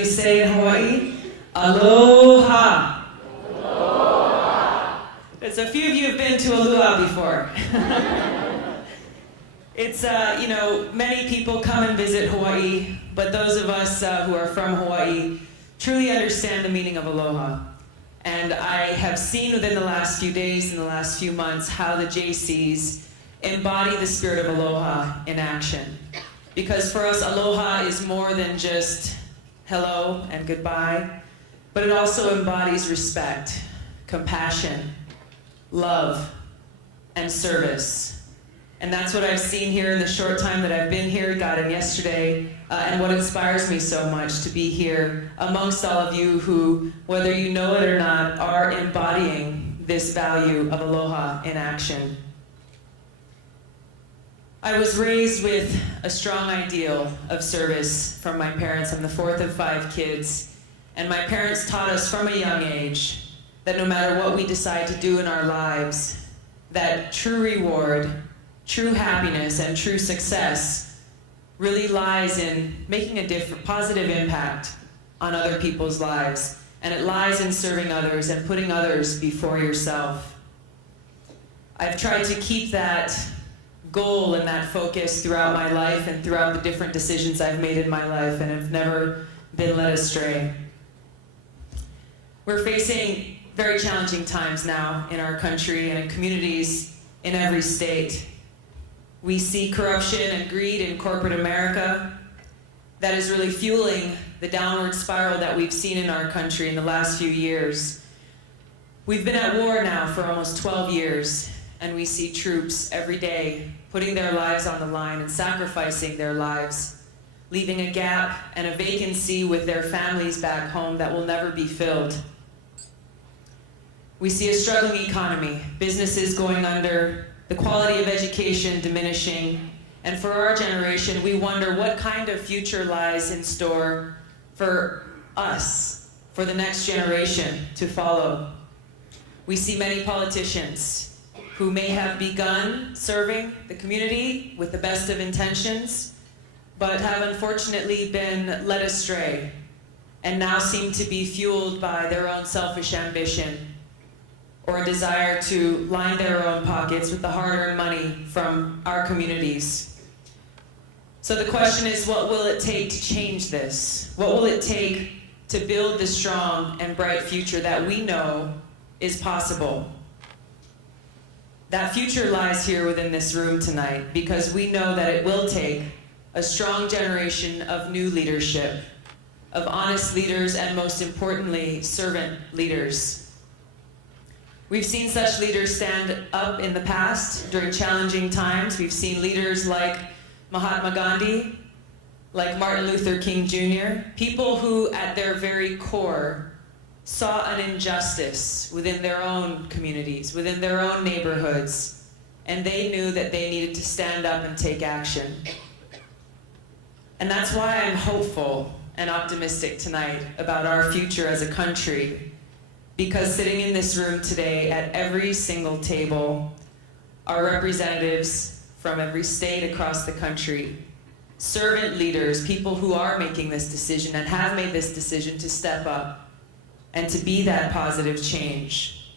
We say in Hawaii, aloha. Aloha. There's a few of you have been to Aloha before. It's, many people come and visit Hawaii, but those of us who are from Hawaii truly understand the meaning of aloha. And I have seen within the last few days and the last few months how the Jaycees embody the spirit of aloha in action. Because for us, aloha is more than just hello and goodbye, but it also embodies respect, compassion, love, and service. And that's what I've seen here in the short time that I've been here, got in yesterday, and what inspires me so much to be here amongst all of you who, whether you know it or not, are embodying this value of aloha in action. I was raised with a strong ideal of service from my parents. I'm the fourth of 5 kids, and my parents taught us from a young age that no matter what we decide to do in our lives, that true reward, true happiness, and true success really lies in making a positive impact on other people's lives, and it lies in serving others and putting others before yourself. I've tried to keep that goal and that focus throughout my life and throughout the different decisions I've made in my life, and have never been led astray. We're facing very challenging times now in our country and in communities in every state. We see corruption and greed in corporate America that is really fueling the downward spiral that we've seen in our country in the last few years. We've been at war now for almost 12 years, and we see troops every day putting their lives on the line and sacrificing their lives, leaving a gap and a vacancy with their families back home that will never be filled. We see a struggling economy, businesses going under, the quality of education diminishing, and for our generation, we wonder what kind of future lies in store for us, for the next generation to follow. We see many politicians who may have begun serving the community with the best of intentions, but have unfortunately been led astray and now seem to be fueled by their own selfish ambition or a desire to line their own pockets with the hard-earned money from our communities. So the question is, what will it take to change this? What will it take to build the strong and bright future that we know is possible? That future lies here within this room tonight, because we know that it will take a strong generation of new leadership, of honest leaders, and most importantly, servant leaders. We've seen such leaders stand up in the past during challenging times. We've seen leaders like Mahatma Gandhi, like Martin Luther King Jr., people who at their very core saw an injustice within their own communities, within their own neighborhoods, and they knew that they needed to stand up and take action. And that's why I'm hopeful and optimistic tonight about our future as a country, because sitting in this room today at every single table are representatives from every state across the country, servant leaders, people who are making this decision and have made this decision to step up and to be that positive change.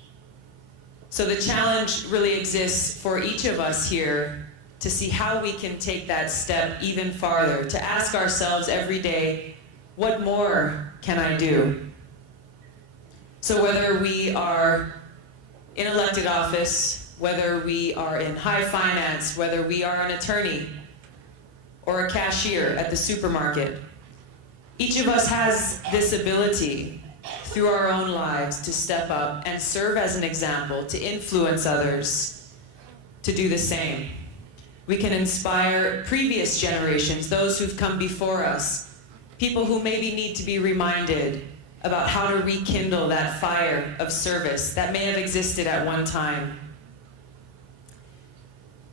So the challenge really exists for each of us here to see how we can take that step even farther, to ask ourselves every day, what more can I do? So whether we are in elected office, whether we are in high finance, whether we are an attorney or a cashier at the supermarket, each of us has this ability through our own lives to step up and serve as an example, to influence others to do the same. We can inspire previous generations, those who've come before us, people who maybe need to be reminded about how to rekindle that fire of service that may have existed at one time.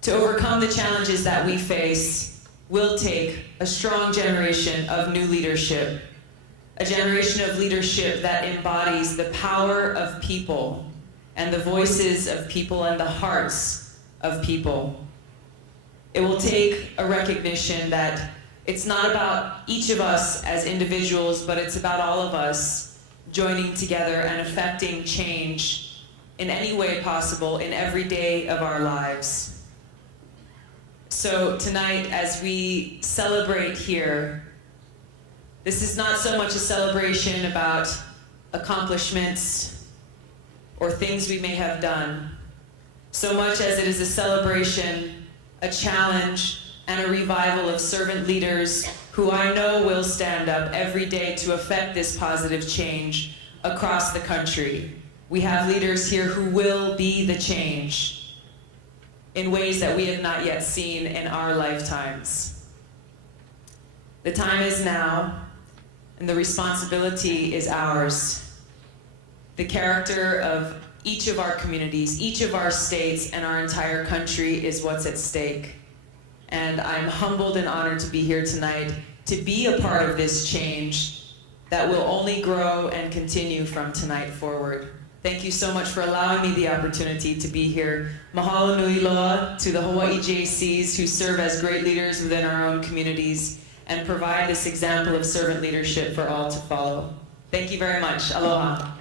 To overcome the challenges that we face will take a strong generation of new leadership, a generation of leadership that embodies the power of people and the voices of people and the hearts of people. It will take a recognition that It's not about each of us as individuals, but it's about all of us joining together and affecting change in any way possible in every day of our lives. So tonight, as we celebrate here, this is not so much a celebration about accomplishments or things we may have done, so much as it is a celebration, a challenge, and a revival of servant leaders who I know will stand up every day to affect this positive change across the country. We have leaders here who will be the change in ways that we have not yet seen in our lifetimes. The time is now, and the responsibility is ours. The character of each of our communities, each of our states, and our entire country is what's at stake. And I'm humbled and honored to be here tonight to be a part of this change that will only grow and continue from tonight forward. Thank you so much for allowing me the opportunity to be here. Mahalo nui loa to the Hawaii Jaycees who serve as great leaders within our own communities and provide this example of servant leadership for all to follow. Thank you very much. Aloha.